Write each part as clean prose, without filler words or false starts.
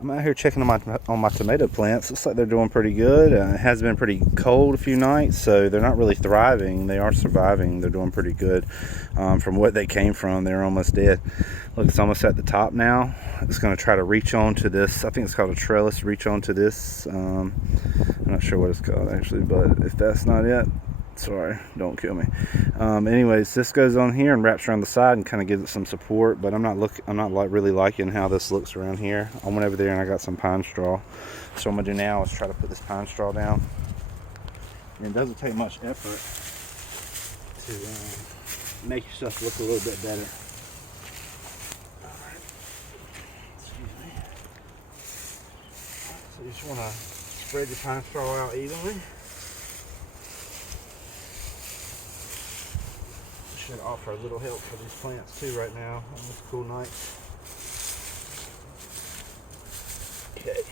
I'm out here checking on my tomato plants. Looks like they're doing pretty good. It has been pretty cold a few nights, so they're not really thriving. They are surviving. They're doing pretty good. From what they came from, they're almost dead. Look, it's almost at the top now. It's going to try to reach onto this. I think it's called a trellis. Reach onto this. I'm not sure what it's called actually, but if that's not it, sorry, don't kill me. Anyways, this goes on here and wraps around the side and kind of gives it some support, but I'm not really liking how this looks around here. I went over there and I got some pine straw. So what I'm gonna do now is try to put this pine straw down. And it doesn't take much effort to make yourself look a little bit better. Alright. Excuse me. So you just wanna spread your pine straw out evenly. Should offer a little help for these plants too right now on this cool night. Okay.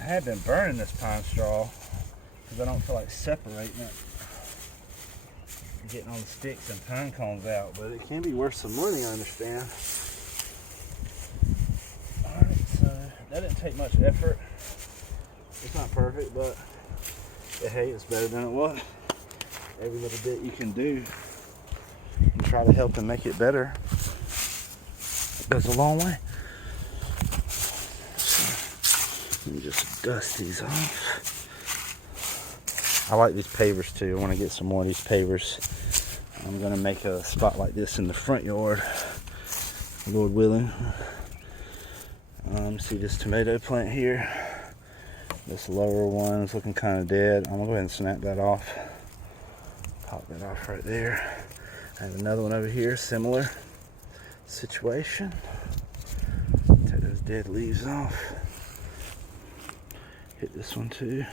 I have been burning this pine straw because I don't feel like separating it, getting all the sticks and pine cones out, but it can be worth some money, I understand. Alright, so that didn't take much effort. It's not perfect, but hey, it's better than it was. Every little bit you can do and try to help and make it better, it goes a long way. So, let me just dust these off. I like these pavers too. I want to get some more of these pavers. I'm going to make a spot like this in the front yard, Lord willing. See this tomato plant here. This lower one is looking kind of dead. I'm gonna go ahead and snap that off. Pop that off right there. I have another one over here, similar situation. Take those dead leaves off. Hit this one too.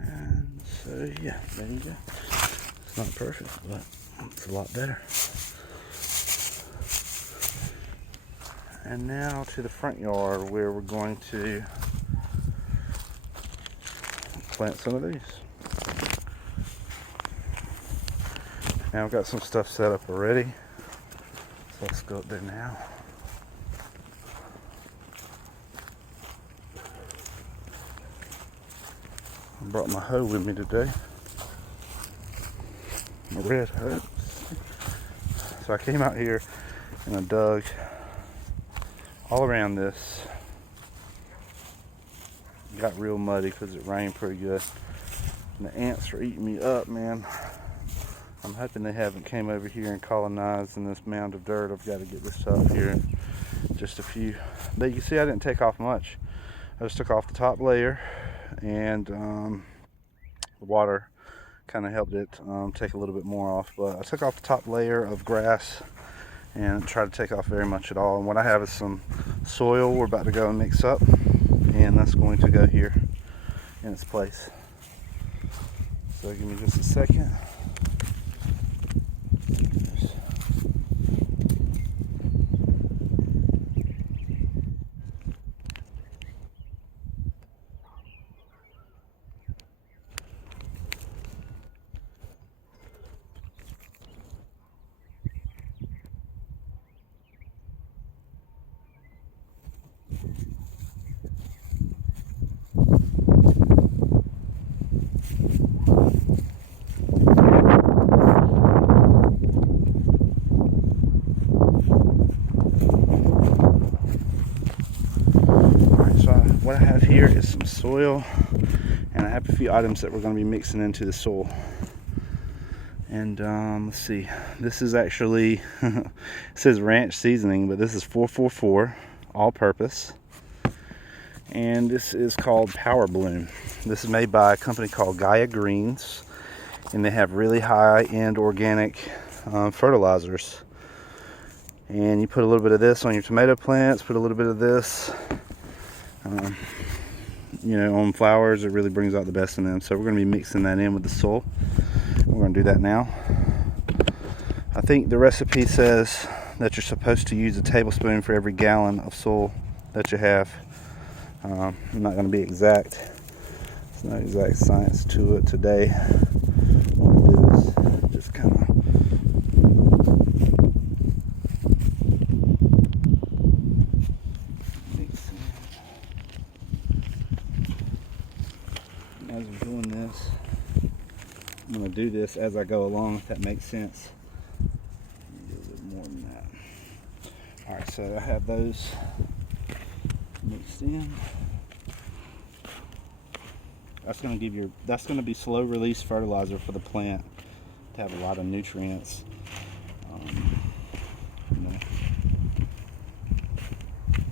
And so yeah, there you go. It's not perfect, but it's a lot better. And now to the front yard where we're going to plant some of these. Now I've got some stuff set up already. So let's go up there now. I brought my hoe with me today. My red hoe. So I came out here and I dug all around this. Got real muddy because it rained pretty good. And the ants are eating me up, man. I'm hoping they haven't came over here and colonized in this mound of dirt. I've got to get this up here. Just a few. But you can see I didn't take off much. I just took off the top layer, and the water kind of helped it take a little bit more off. But I took off the top layer of grass and try to take off very much at all. And what I have is some soil we're about to go and mix up, and that's going to go here in its place. So give me just a second. What I have here is some soil, and I have a few items that we're going to be mixing into the soil. And let's see, this is actually it says ranch seasoning, but this is 444 all purpose, and this is called Power Bloom. This is made by a company called Gaia Greens, and they have really high-end organic fertilizers. And you put a little bit of this on your tomato plants, put a little bit of this on flowers. It really brings out the best in them. So we're going to be mixing that in with the soil. We're going to do that now. I think the recipe says that you're supposed to use a tablespoon for every gallon of soil that you have. I'm not going to be exact. There's no exact science to it today. What I'm going to do is just kind of do this as I go along, if that makes sense. A little bit more than that. All right, so I have those mixed in. That's going to be slow release fertilizer for the plant to have a lot of nutrients.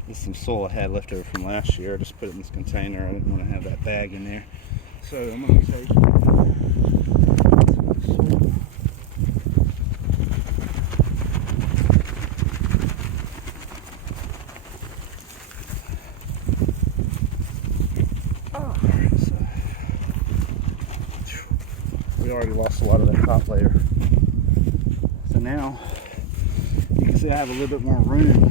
This is some soil I had left over from last year. I just put it in this container. I didn't want to have that bag in there. So I'm going to take soil. We already lost a lot of that top layer. So now you can see I have a little bit more room.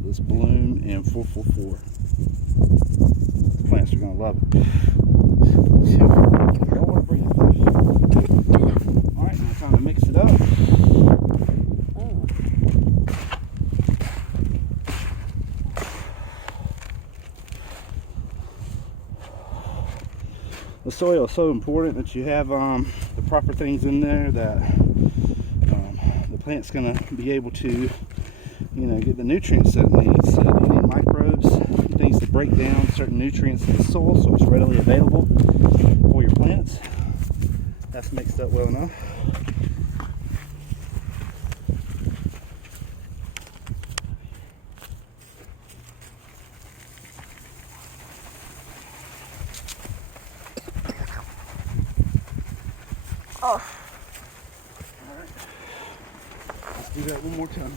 This bloom in 444. The plants are going to love it. Alright, now time to mix it up. The soil is so important that you have the proper things in there that the plant's going to be able to, get the nutrients that it needs. So you need microbes, things to break down certain nutrients in the soil so it's readily available for your plants. That's mixed up well enough. Oh. All right. Let's do that one more time.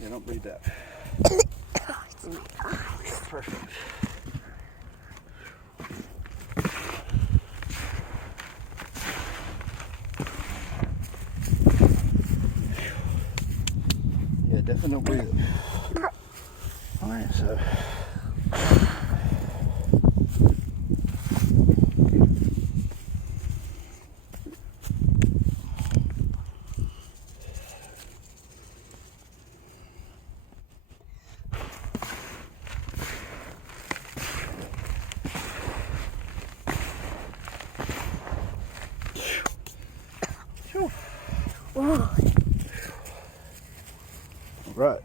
Yeah, don't breathe that. Perfect. Yeah, definitely don't breathe it. All right, so. Whoa. Right.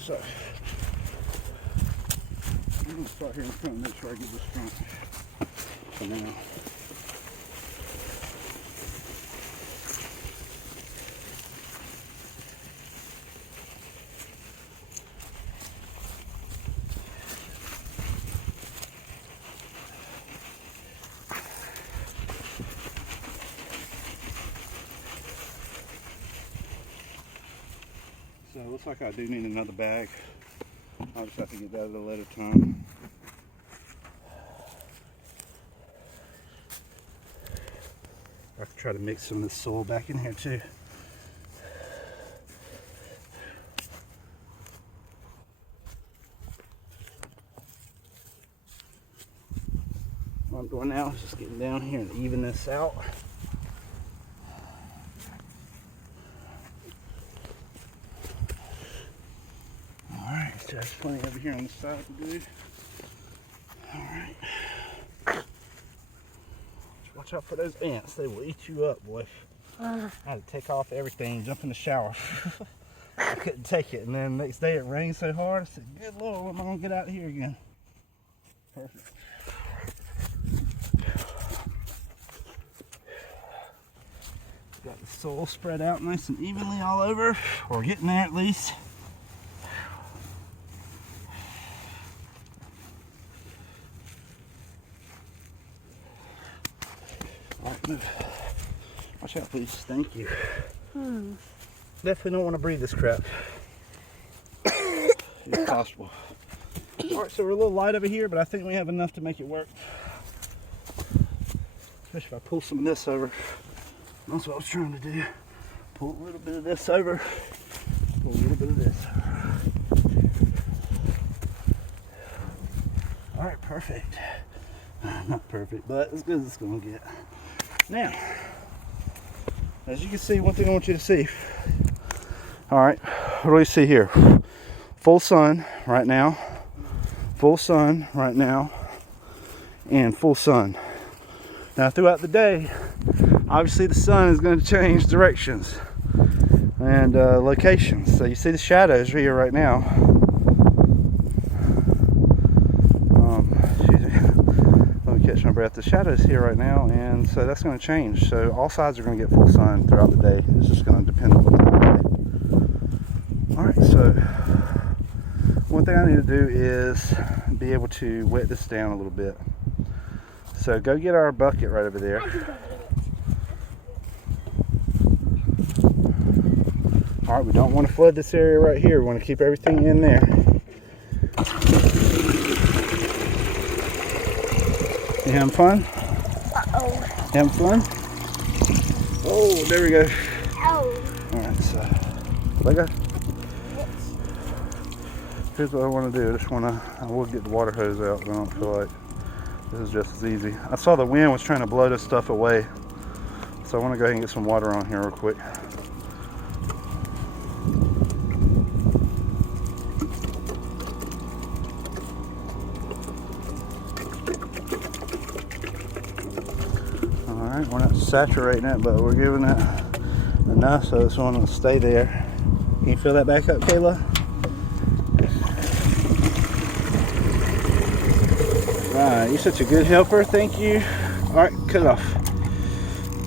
So I'm going to start here in front and make sure I get this front for now. So it looks like I do need another bag. I'll just have to get that at a later time. I have to try to mix some of this soil back in here too. What I'm doing now is just getting down here and even this out. So there's plenty over here on the side to do. Alright. Watch out for those ants. They will eat you up, boy. I had to take off everything, jump in the shower. I couldn't take it. And then the next day it rained so hard, I said, good Lord, when am I going to get out here again? Perfect. Got the soil spread out nice and evenly all over. We're getting there at least. Watch out, please. Thank you. Definitely don't want to breathe this crap. If possible. Alright, so we're a little light over here, but I think we have enough to make it work. Especially if I pull some of this over. That's what I was trying to do. Pull a little bit of this over. pull a little bit of this. All right, perfect. Not perfect, but as good as it's gonna get. Now, as you can see, one thing I want you to see. All right, what do we see here? Full sun right now, full sun right now, and full sun. Now throughout the day, obviously the sun is going to change directions and locations. So you see the shadows here right now. Let me catch my breath. The shadows here right now, and so that's going to change. So all sides are going to get full sun throughout the day. It's just going to depend on what time of day. All right, so one thing I need to do is be able to wet this down a little bit. So go get our bucket right over there. All right, we don't want to flood this area right here. We want to keep everything in there. You having fun? Uh-oh. You having fun? Oh, there we go. Oh. All right, so let go. Here's what I want to do. I will get the water hose out, but I don't feel like this is just as easy. I saw the wind was trying to blow this stuff away, so I want to go ahead and get some water on here real quick. Alright, we're not saturating it, but we're giving it enough so it's going to stay there. Can you fill that back up, Kayla? Right, you're such a good helper, thank you. Alright, cut it off.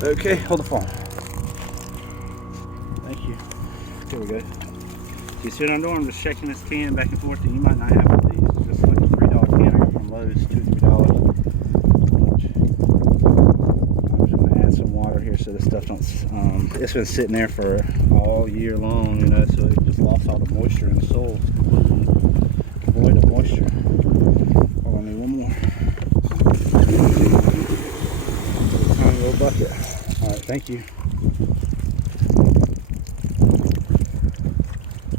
Okay, hold the phone. Thank you. Here we go. You see what I'm doing? I'm just shaking this can back and forth, and you might not have one of these. Just like a $3 can I got from Lowe's, $2 or $3. I'm just going to add some water here so this stuff don't. It's been sitting there for all year long, you know, so it just lost all the moisture in the soil. Void of moisture. Oh, I need one more. Tiny little bucket. All right, thank you.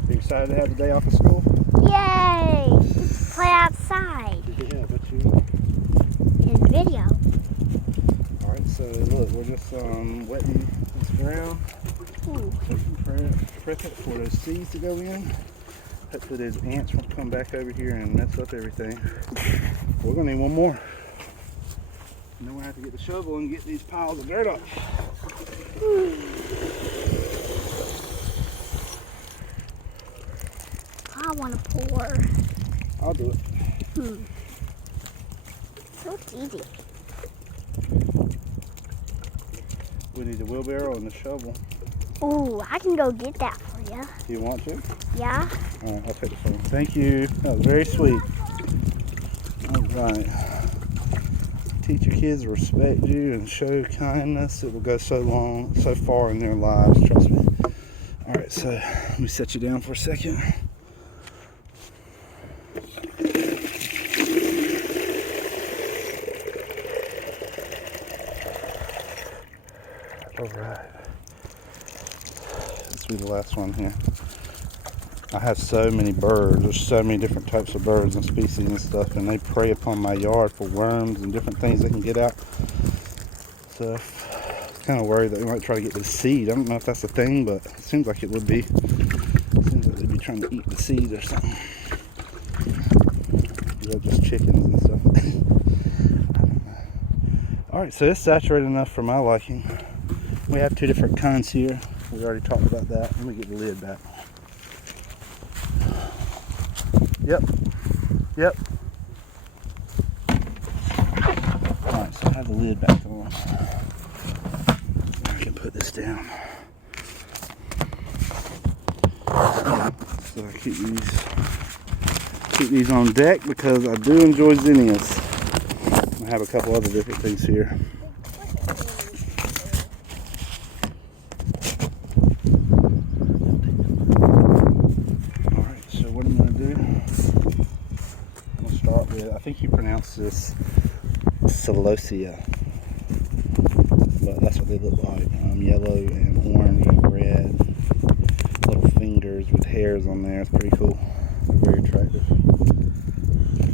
You excited to have the day off of school? Yay! Play outside. Yeah, but you. In video. All right, so look, we're just wetting this ground. Prep it for those seeds to go in. Hopefully those ants won't come back over here and mess up everything. We're gonna need one more. And then we'll have to get the shovel and get these piles of dirt up. I want to pour. I'll do it. So easy. We need the wheelbarrow and the shovel. Ooh, I can go get that for you. Do you want to? Yeah? All right, I'll take the phone. Thank you. That was very sweet. All right. Teach your kids to respect you and show kindness. It will go so far in their lives, trust me. All right, so let me set you down for a second. All right. This will be the last one here. I have so many birds. There's so many different types of birds and species and stuff, and they prey upon my yard for worms and different things they can get out. So I'm kind of worried that we might try to get the seed. I don't know if that's a thing, but it seems like it would be. It seems like they'd be trying to eat the seeds or something. They're just chickens and stuff. I don't know. All right, so it's saturated enough for my liking. We have two different kinds here. We already talked about that. Let me get the lid back. Yep. Alright, so I have the lid back on. I can put this down. So I keep these on deck because I do enjoy zinnias. I have a couple other different things here. Alright, so what I'm going to do, I'm going to start with, I think you pronounce this celosia, but that's what they look like. Yellow and orange and red, little fingers with hairs on there. It's pretty cool. Very attractive.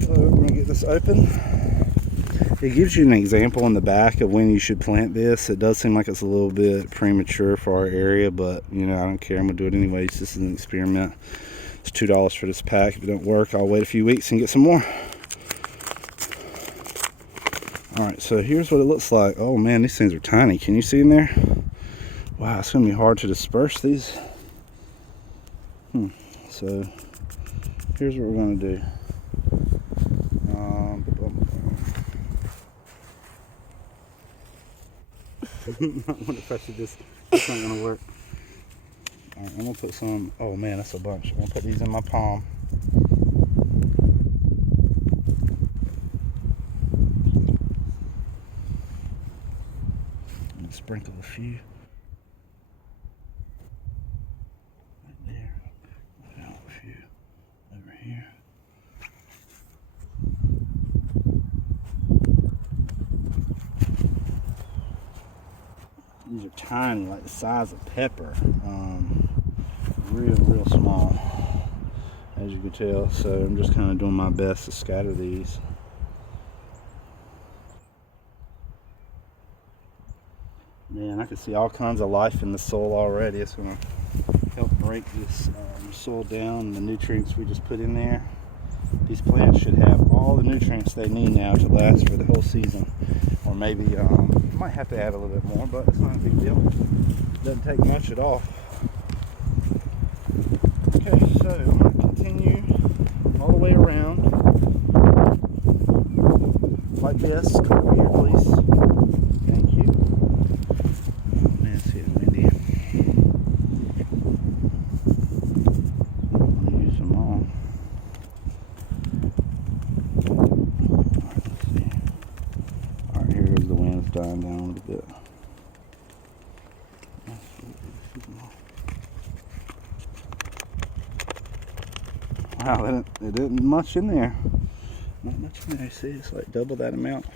So we're going to get this open. It gives you an example in the back of when you should plant this. It does seem like it's a little bit premature for our area, but you know, I don't care. I'm going to do it anyways. This is an experiment. It's $2 for this pack. If it don't work, I'll wait a few weeks and get some more. Alright, so here's what it looks like. Oh man, these things are tiny. Can you see in there? Wow, it's going to be hard to disperse these. So here's what we're going to do. I wonder if I should this not going to work. Alright, I'm going to put some. Oh man, that's a bunch. I'm going to put these in my palm. Sprinkle a few right there. Put out a few over here. These are tiny, like the size of pepper. Real small, as you can tell. So I'm just kind of doing my best to scatter these. Man, I can see all kinds of life in the soil already. It's going to help break this soil down, the nutrients we just put in there. These plants should have all the nutrients they need now to last for the whole season. Or maybe, might have to add a little bit more, but it's not a big deal. Doesn't take much at all. Okay, so I'm going to continue all the way around. Like this. Come over here, please. Thank you. Dying down a little bit. Wow, it didn't much in there. Not much in there. See, it's like double that amount.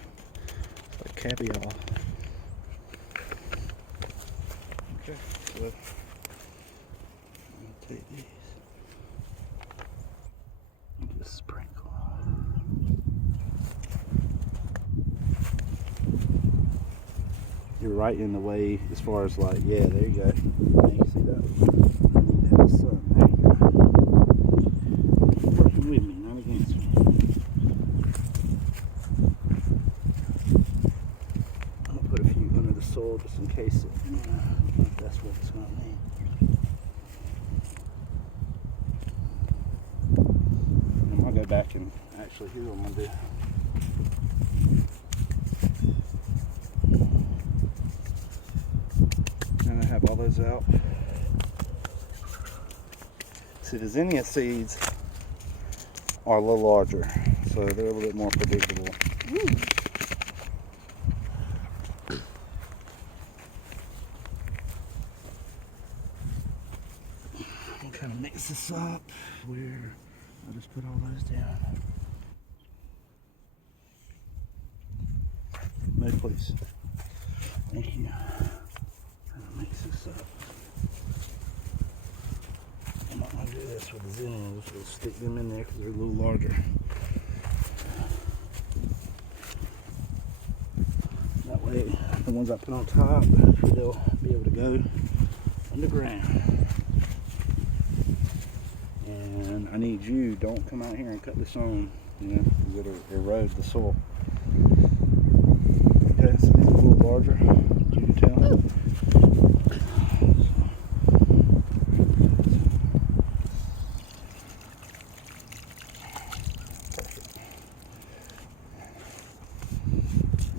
It's like caviar. Okay, so I'm gonna take these and just sprinkle. You're right in the way as far as like, yeah, there you go. Now you see that? I need to have sun. There you go. Working with me, not against me. I'm gonna put a few under the soil just in case that's what it's gonna need. I'm gonna go back and actually here's what I'm gonna do. Have all those out. See, the Zennia seeds are a little larger, so they're a little bit more predictable. I'm kind of mix this up where I'll just put all those down. No, please. Thank you. Mix this up. I'm not going to do this with the Zennias. We'll stick them in there because they're a little larger. That way, the ones I put on top, they'll be able to go underground. And I need you, don't come out here and cut this on, you know, it'll erode the soil. Okay, so these are a little larger, as you can tell.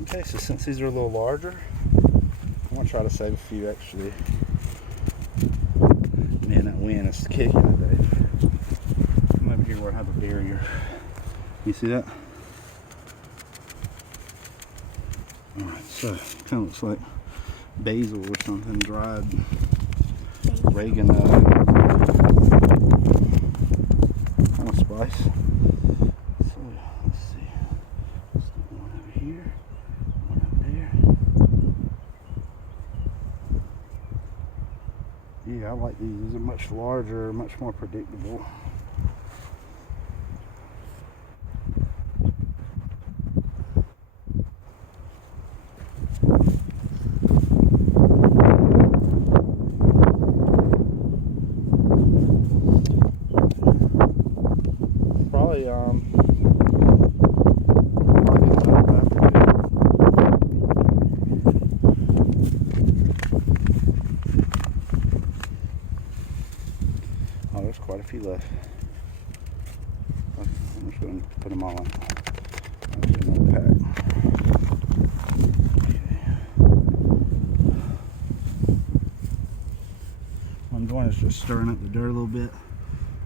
Okay, so since these are a little larger, I'm going to try to save a few actually. Man, that wind is kicking today. Come over here where I have a barrier. You see that? Alright, so it kind of looks like basil or something, dried oregano. Kind of spice. So let's see. Let's do one over here, one over there. Yeah, like these. They're much larger, much more predictable. Probably oh, there's quite a few left. I'm just going to put them all in another pack. Okay. What I'm doing is just stirring up the dirt a little bit.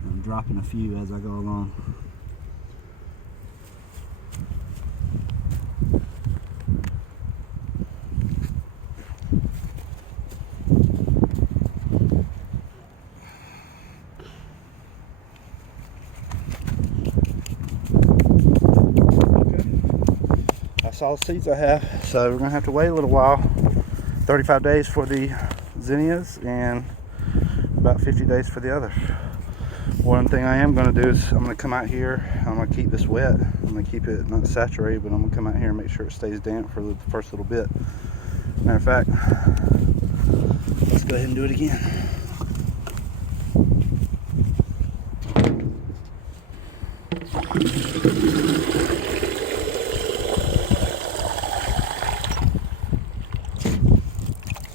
I'm dropping a few as I go along. That's all the seeds I have, so we're gonna have to wait a little while. 35 days for the zinnias and about 50 days for the others. One thing I am going to do is I'm going to come out here. I'm going to keep this wet. I'm going to keep it not saturated, but I'm going to come out here and make sure it stays damp for the first little bit. Matter of fact, let's go ahead and do it again.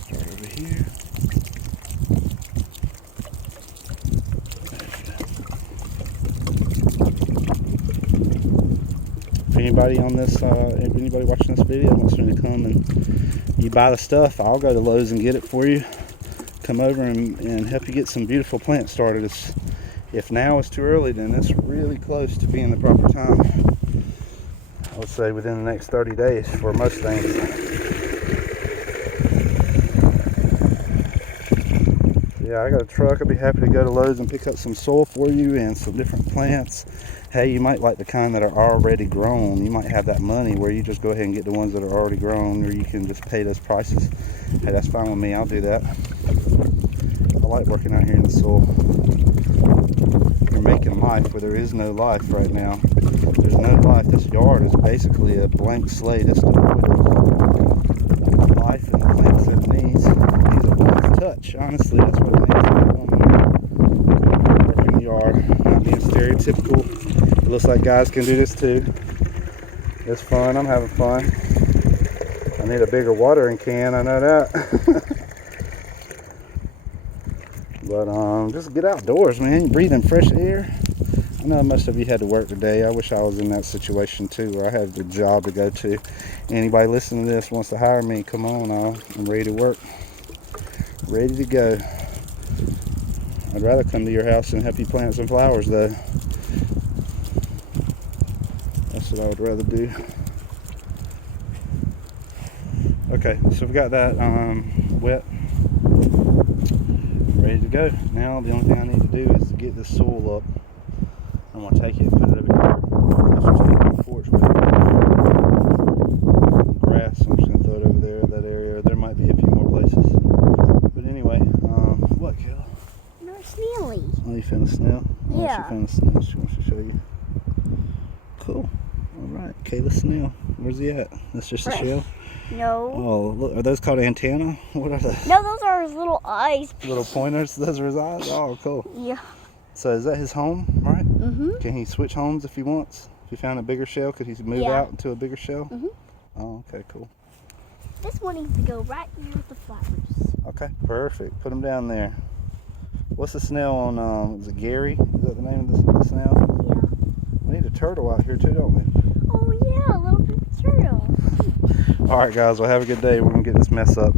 Start over here. If anybody on this, if anybody watching this video wants me to come and you buy the stuff, I'll go to Lowe's and get it for you. Come over and help you get some beautiful plants started. If now is too early, then it's really close to being the proper time. I would say within the next 30 days for most things. Yeah, I got a truck. I'd be happy to go to Lowe's and pick up some soil for you and some different plants. Hey, you might like the kind that are already grown. You might have that money where you just go ahead and get the ones that are already grown, or you can just pay those prices. Hey, that's fine with me. I'll do that. I like working out here in the soil. You're making life where there is no life right now. There's no life. This yard is basically a blank slate. It's devoid of life and the plants that it needs. It needs a woman's touch. Honestly, that's what it needs. Working the yard, not being stereotypical. It looks like guys can do this too. It's fun. I'm having fun. I need a bigger watering can. I know that. But just get outdoors, man. Breathe in fresh air. I know most of you had to work today. I wish I was in that situation too, where I had a job to go to. Anybody listening to this wants to hire me, come on. I'm ready to work. Ready to go. I'd rather come to your house and help you plant some flowers though. That's what I would rather do. Okay, so we've got that wet, ready to go. Now the only thing I need to do is to get this soil up. I'm going to take it and put it over here. I'll just take my porch, but grass, I'm just going to throw it over there, that area. There might be a few more places. But anyway, what, Kayla? No, snaily. Oh, you found a snail? Yeah. She found a snail. She wants to show you. Cool. Alright, Kayla snail. Where's he at? That's just a shell? No. Oh, look, are those called antennae? What are they? No, those are his little eyes. Little pointers? Those are his eyes? Oh, cool. Yeah. So is that his home, right? Mm-hmm. Can he switch homes if he wants? If he found a bigger shell, could he move out into a bigger shell? Mm-hmm. Oh, okay, cool. This one needs to go right near the flowers. Okay, perfect. Put him down there. What's the snail on, is it Gary? Is that the name of the snail? Yeah. We need a turtle out here too, don't we? Oh yeah, a little baby turtle. All right, guys, well, have a good day. We're going to get this mess up.